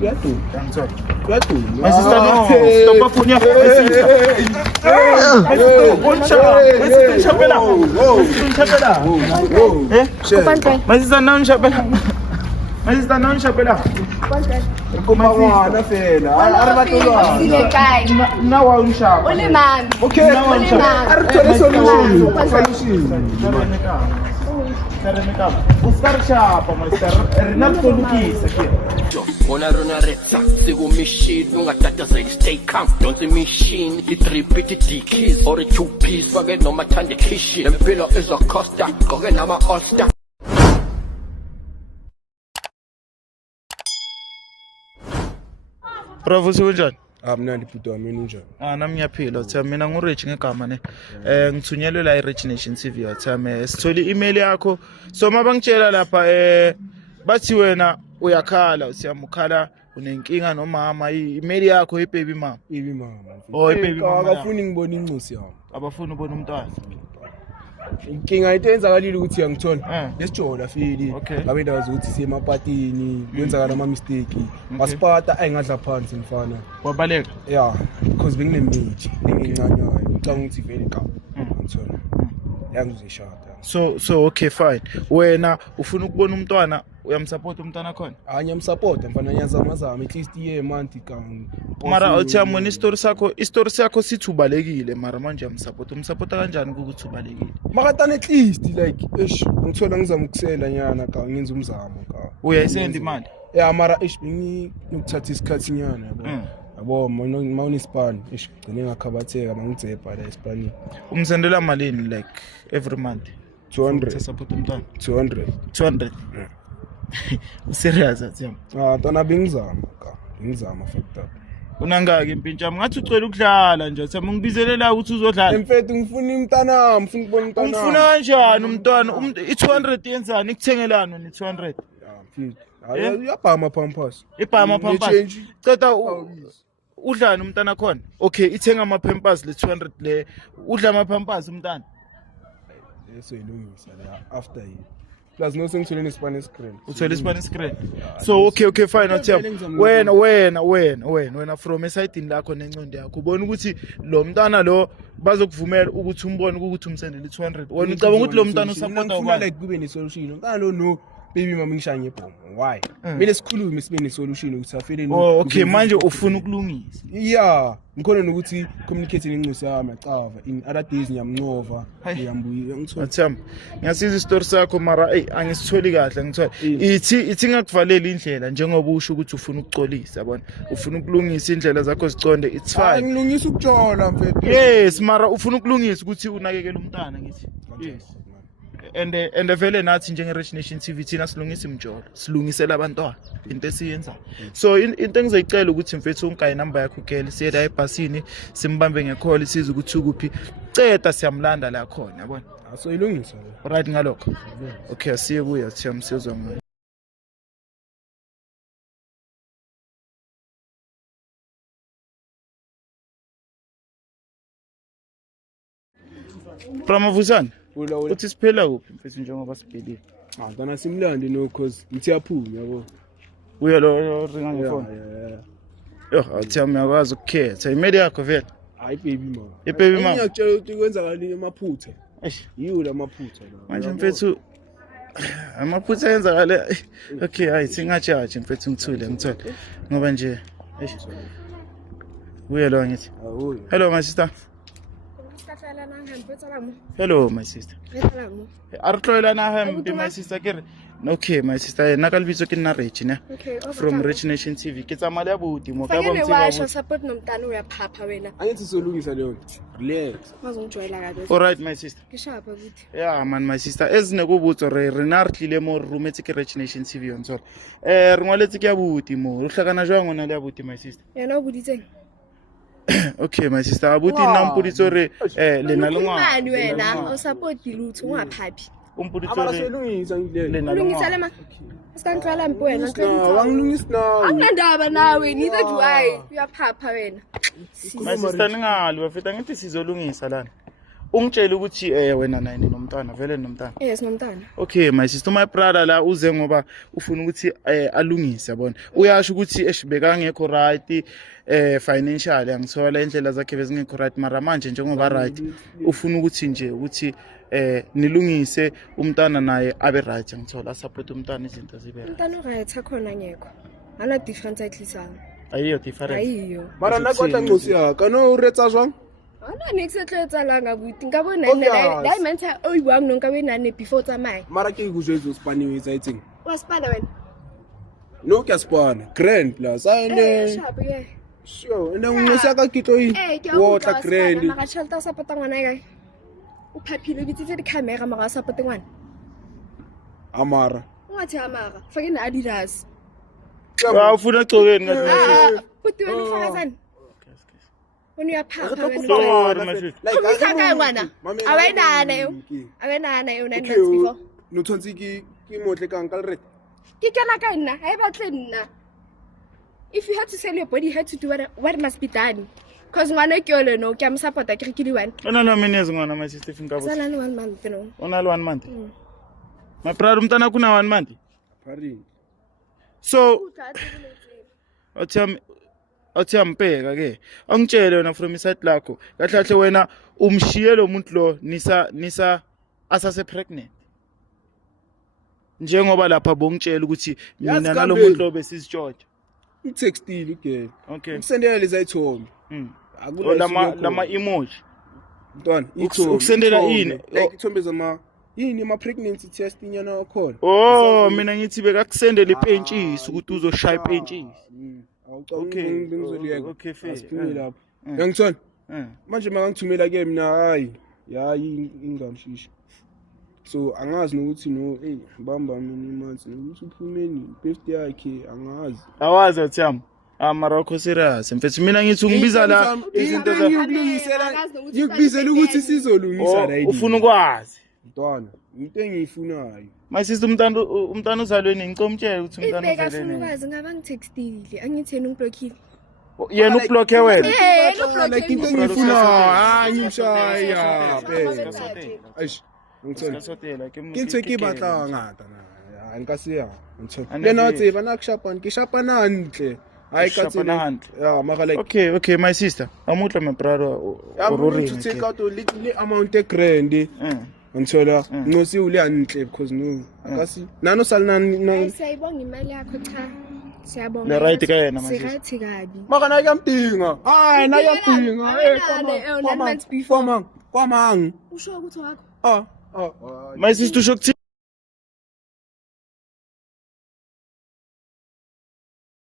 My sister, no. Stop up on your My sister, now Chapela. My sister, now Chapela. Now I'm sharp. Only man. Okay, Only man. Stay calm, don't see machine, it's repeated keys or a 2-piece, forget no matter the kishi. And pillow is a costa, go get nama all-star. Bravo, Sujan. Mnandi bhuti wami unjani? Nami ngiyaphila uthami mina nguRich ngegama ne ngithunyelwe la iRich Nation TV uthami sithole i-email yakho so mabangitshela lapha bathi wena uyakhala uthami ukhala unenkinga nomama i-email yakho ibaby mama ibaby mama akafuni ngibona incusi yami abafuni ubona umntwana inkinga into eyenzakalile ukuthi uyangithola lesijola fili Okay. ngabe ndazi ukuthi siyemapatini kwenzakala ama mistake masipata ayingadla phansi mfana wabaleka yeah because benginemithi engincanywayo ngicanga ukuthi vele ka ngithola yangizishada so okay fine wena ufuna ukubona umntwana uyamsupport umntwana khona ngiyamsupport mfana ngiyazamazama at least ye month kan mara uthami wena isitori sakho sithi ubalekile mara manje umsupporta kanjani ukuthi ubalekile makatana at least like ngithola ngizama ukusela nyana ka ngenza umzamo ka uyayisenda imali yeah mara ngikuthatha isikhathi nyana yabo mawunispan gcine ngakhabatheka mangitsepha la Espanya umsendela malini like every month 200 support umntwana 200 serious athiyami tana bengizama fucked up unangaki impintshami ngathi ucela ukudlala nje uthami ngibizele la ukuthi uzodlala emfethu ngifuna umntana ngifuna ukubona umntana umfuna kanjani umntwana i200 yenzani ikuthengelana ne200 uyabhama pampers ibhama pampers ceda udlani umntana khona okay ithenga ama pampers le200 le udla ama pampers umntana eso ilungisa la after you plus no sengitholeni Spanish screen uthola Spanish screen so okay fine uthiyami wena from esayidini lakho nencondo yakho ubona ukuthi lo mntana lo bazokuvumela ukuthi umbone ukuthi umsendele 200 wena ucabanga ukuthi lo mntana usupporta ufuna like kube ne solution umntana lo no baby mama ngishaya ngebhomo why mele sikhulume sibe ne solution ukuthi afele no okay manje ufuna ukulungisa yeah ngikhona nokuthi communicate nencusi yami yacava in other days ngiyamncova ngiyambuya ngithola athiyami ngiyasiza isitori sakho mara angisitholi kahle ngithola ithi ngakuvalela indlela njengoba usho ukuthi ufuna ukucolisa yabona ufuna ukulungisa indlela zakho ziconde it's fine ngilungisa ukujola mfethu yes mara ufuna ukulungisa ukuthi unakekele umntana ngithi yes and vele nathi njengeRich Nation TV thina silungisa imjolo silungisela abantwana into esiyenza so into engizoyicela ukuthi mfethu ungayi number yakho ugele siye la ebhasini simbambe ngecall siza ukuthi ukuphi ceda siyamlanda la khona yabona so ilungisa right ngalokho okay asiye kuya siyamsizwa ngayo Pramavuzana uthi siphela kuphi mfethu njengoba sibhilile tana simlande no cause ngithi yaphuma yabo uya lo ringa ngefoni athiyami yakwazi ukukhetha imeli yakho vele hayi baby mama ibaby mama ngiyakutshela ukuthi kwenzakala amaphutha yiwo lamaphutha la manje mfethu amaphutha yenzakala okay hayi singajaji mfethu ngithule ngoba nje uya lo ngithi hello my sister hello my sister artloela na hambi my sister kere okay my sister na kalbitso ke nna Rich ne from Rich Nation TV ke tsa mali ya bodi mo ka ba mtsiba wa support nomntana uyaphapha wena angithi solungisa leyo relax mazongijwayela kahle all right my sister ngishapha ukuthi yeah man my sister ezine go botso re na re tlile mo roometse ke Rich Nation TV on sorry re ngwaletse ke ya bodi mo o hlakana jwa ngona le ya bodi my sister yena o boditseng okay my sister abuti nna mpuditso re lena le ngwana mani wena o support lutho ungaphaphi umpuditso re solungisa ngile lena le ulungisa le ngwana ma sikanhlala mpo wena wangilungisa nawe anginandaba nawe neither do I uyaphapha wena my sister ningali bafeta ngithi sizolungisa lana ungitshela ukuthi wena naye nomntana vele nomntana. Yes, nomntana. Okay my sister, my brother la uze ngoba ufuna ukuthi alungise yabona. Uyasho ukuthi eshibeka ngekho right financially angithola indlela zakhe bezingekho right mara manje njengoba right ufuna ukuthi nje ukuthi nilungise umntana naye abe right ngithola support umntana izinto zibe right. Umntana right akhona ngekho. Ana difference ayihlisana. Ayiyo difference. Ayiyo. Mara nna kwa tla ngosi ya ka no retsa jwang Ana next tlo etsalang buti nka bona nna dai mentha o iwang no nka be nane before tsamaya. mara ke go jwe zo spani etsa etseng Wa spana wena. no ke spana grand plus Sharp yeah. sure ene ngosi ya ka kitlo yi wo tla grand Mara chelta sapota ngwana kae. O phaphile bitsitse di camera mara sapota ngwana. amara Ungathi amara. Fake na Adidas. Ufuna cokeni ngathi. Buti wena ufakazana. When you are papa, Sorry my sister. Awenana yo 9 months before. no tshwantse ke motle kang ka lere Ke kana ka nna, ha e batle nna. If you had to sell your body, you had to do what must be done. Cause ngwana ke ole no, ke am support ke ke di one. Ona lo minezi ngwana my sister finka bo. Sala 1 month no. Ona lo 1 month. My brother umntana kuna 1 month. pari So Othi ambheka ke angitshele wena from iside lakho kahlahle wena umshiye lo muntu lo nisa asase pregnant njengoba lapha bongitshela ukuthi mina nalo muntu lo besisigeorge i-textile ugel okay ukusendela leza ithombe lama emoji mntwana ukusendela ini like ithombe zama yini ama pregnancy test inyana wakhona oh mina ngithi bekakusendela ipentshisi ukuthi uzoshaya ipentshisi okay okay fair asiphumile lapho yangithona manje makangithumela ke mina hayi ingamshishi so angazi nokuthi no bamba mina months nokuthi uphumeni birthday yakhe angazi awazi uthiyami Marocco serious mfethu mina ngithi ungibiza la izinto za ngikubizela ukuthi sizolungisa right ufuna ukwazi mntwana into engiyifunayo my sister umntana uzalweni ngicomtshela ukuthi umntana uzalweni uzalweni ukwazi ngaba ngitextile angitheni ungiblockile yena ublock wena like into engiyifunayo ngimshaya eish ngithola sotela ke ntse ke batla ngata na nka se ya ntho lena tseba na kushapana ke shapana ntle hayi ka tsena ya mara like okay my sister amutla my brother urori to take out le amount grand ngithola ngosi ule anhle because no akasi nano salina siyayibonga imali yakho cha siyabonga le right ka yena my sister sirathi kabi maka na yamdinga hayi na yamdinga kwamang usho ukuthi wakho my sister usho kuthi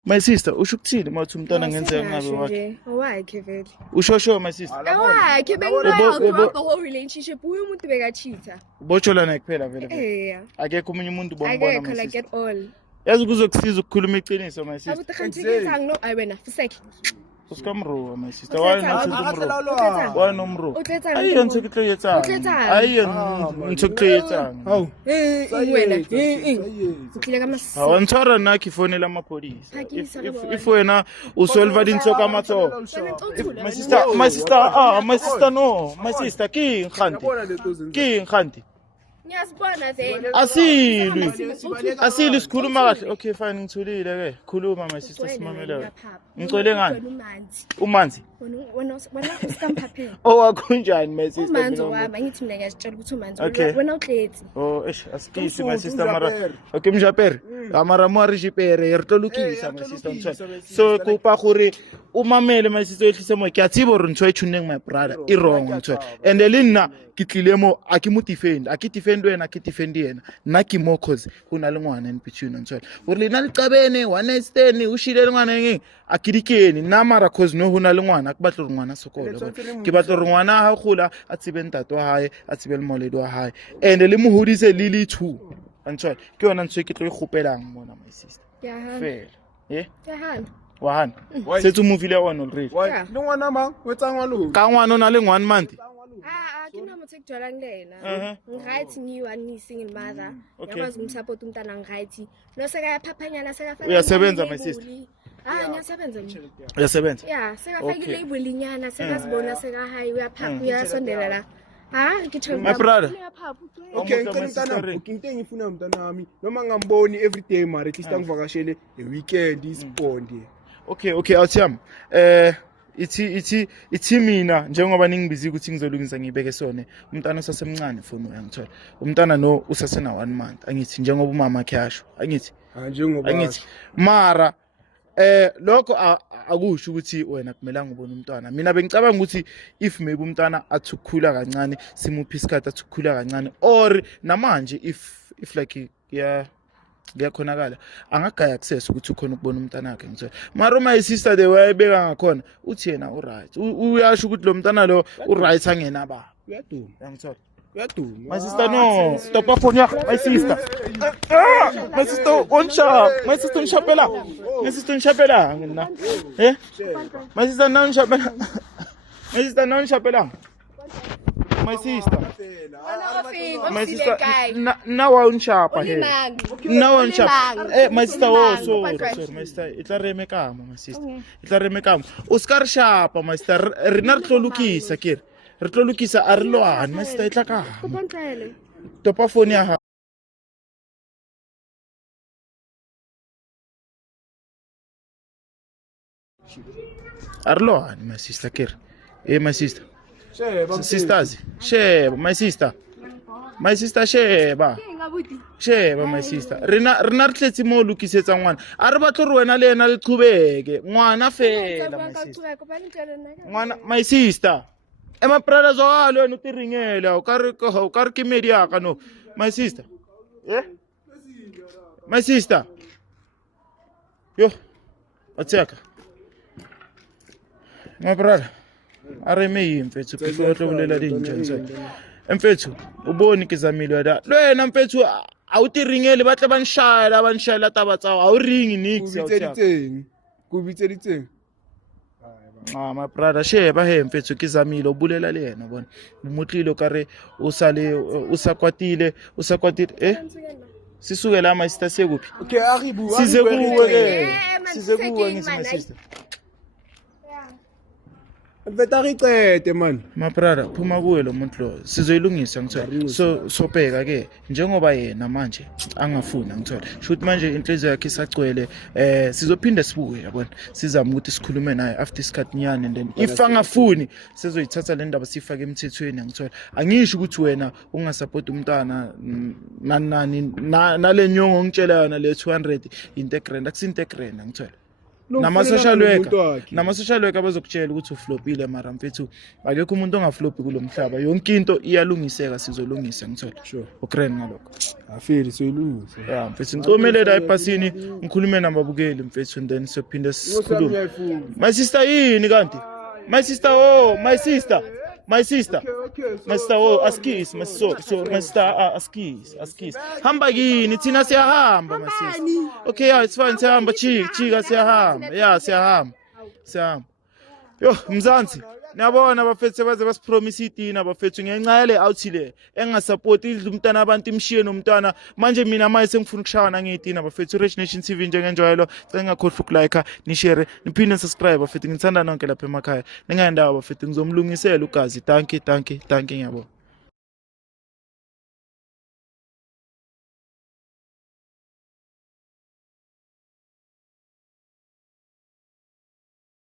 my sister usho ukuthini mathi umntwana ngenzeka ngabe wakhe owakhe vele ushosho my sister owakhe bengilapha wo relationship uyu umuntu bekachitha botshola naye kuphela vele akekho umunye umuntu bombona akekho like at all yazi kuzokusiza ukukhuluma iqiniso my sister abuthanthike no ayena fuseke usikamro my sister why nomro ayi ntsekitlo yetsa ayi ntsekitlo hawu wena ukhile kama awantshara nakhi phone la mapolisa if wena usolva dintsoka amatso my sister no my sister ki nkhanti ngiyasibona vele asili sikhuluma kahle okay fine ngithulile ke khuluma my sister simamela ngicole ngani umanzi wena usikamphaphe owakunjani my sister umanzi wami ngithi mina ngiyasitshela ukuthi umanzi wena uhlezi asikisi my sister mara okay mjapere amara mo rijipere re tlolukisa my sister so kupa gore umamele my sister ehlise mo ke a tsibo re ntshwa itshuneng my brother I wrong ntshwa and le nna ke tlile mo a ke mo defend wena ke defend yena nna ke mo cause hona le ngwana in between ntshwa gore le na le cabene one stand o shile le ngwana ngeng a ke dikene nna mara cause no hona le ngwana ke batlo re ngwana sokolo ke batlo re ngwana ha gola a tsebe ntato wa hae a tsebe le moledi wa hae and le mo hodise le le two ntshwa ke yona ntshwe ke tlo igopelang mona my sister fair wahana setso movie le one already le ngwana mang wetsa ngwalo ka ngwana o na le 1 month ke na motse kuthola ngilena ngithi ngiwa ni single mother yakwazi umsupport umntana ngithi no seka yaphaphanyana seka faka uyasebenza my sister ngiyasebenza uyasebenza seka faka label inyana seka sibona seka high uyaphapha uyasondela la My brother. Okay, Omuhle, my ngicela sister umntana Ring. into engifuna umntana wami noma ngamboni every day mara at least angivakashele weekend isibonde. Okay, awuthiyami. Ithi mina njengoba ningibizi ukuthi ngizolungisa ngibeke sone. Umntana usasemncane mfowethu uyangithola. Umntana no usasena 1 month. Angithi njengoba umama khasho. Angithi. Njengoba Angithi. Mara lokho akusho ukuthi wena kumelanga ubone umntwana. Mina bengicabanga ukuthi if maybe umntwana athukhula kancane simuphi isikhathi athukhula kancane or namanje if like kuyakhonakala angagaya access ukuthi ukhona ukubona umntana wakhe ngithola. Mara my sister the way ayibeka ngakhona uthi yena u right. Uyasho ukuthi lo mntana lo u right angena ba. uyaduma. Uyangithola. Uyaduma. My sister no, stop up on yakho, my sister. My sister on sharp. My sister unshapela. My sister unshapela ngina. My sister no unshapela. My sister no unshapela. My sister. My sister now unshapa here. Now unshapa. My sister sorry. My sister itla reme kama my sister. Itla reme kama. Uskar shapa my sister. Rina tlolukisa kire. Re tlo lokisa a re lwane my sister itla ka topa phone ya ha a re lwane my sister kere my sister sisters sheba my sister sheba my sister rena re tletsi mo lokisetsa ngwana a re batlo re wena le ena le qhubeke ngwana fela my sister ngwana my sister my brother zwalo wena utiringela o ka re ke media ka no my sister my sister yo atsaka my brother are me mfethu ke tlo bolela dintsha mfethu uboni ke zamile da lwena mfethu awutiringele batle banshayela taba tsawo awuringi nix kubitseditseng my brother sheba he mfethu ke zamile ubulela le yena bona umutlilo kare usakwatile sisuke la my sister sekuphi okay aribu size kuwe ngithi my sister Vetaricete man. My brother phuma kuwe lo muntu lo sizoyilungisa ngithola sobheka ke njengoba yena manje angafuna ngithola shoot manje inhliziyo yakhe isagcwele sizophinda sibuye yabona sizama ukuthi sikhulume naye after isikhathi nyane and then if angafuni sizoyithatha le ndaba sifake emthethweni ngithola angisho ukuthi wena ungasupport umntana nani nale nyongo ngitshela yona le 200 into grand akusinte grand ngithola nama social worker bazokutshela ukuthi uflopile mara mfethu akekho umuntu ongaflopi kulomhlaba yonke into iyalungiseka sizolungisa ngithola sure ugrand ngalokho afeli soyilungisa yeah mfethu ngicomele la ephasini ngikhulume nababukeli mfethu and then siyophinda sikhulume my sister yini kanti my sister my sister askis my sister askis hamba kini thina siyahamba my sister okay yeah it's fine siyahamba chika siyahamba yeah siyahamba yo mzansi niyabona bafethu baze basipromise itina bafethu ngencayele outhile engasupport umntana abantu imshiye nomntana manje mina maye sengifuna ukushayana ngetina bafethu Rich Nation TV njengenjwayelo ngingakhohlwa ukulike ni share niphinde subscribe bafethu ngithanda nonke lapha emakhaya ningayendawo bafethu ngizomlungisela ugazi thank you ngiyabona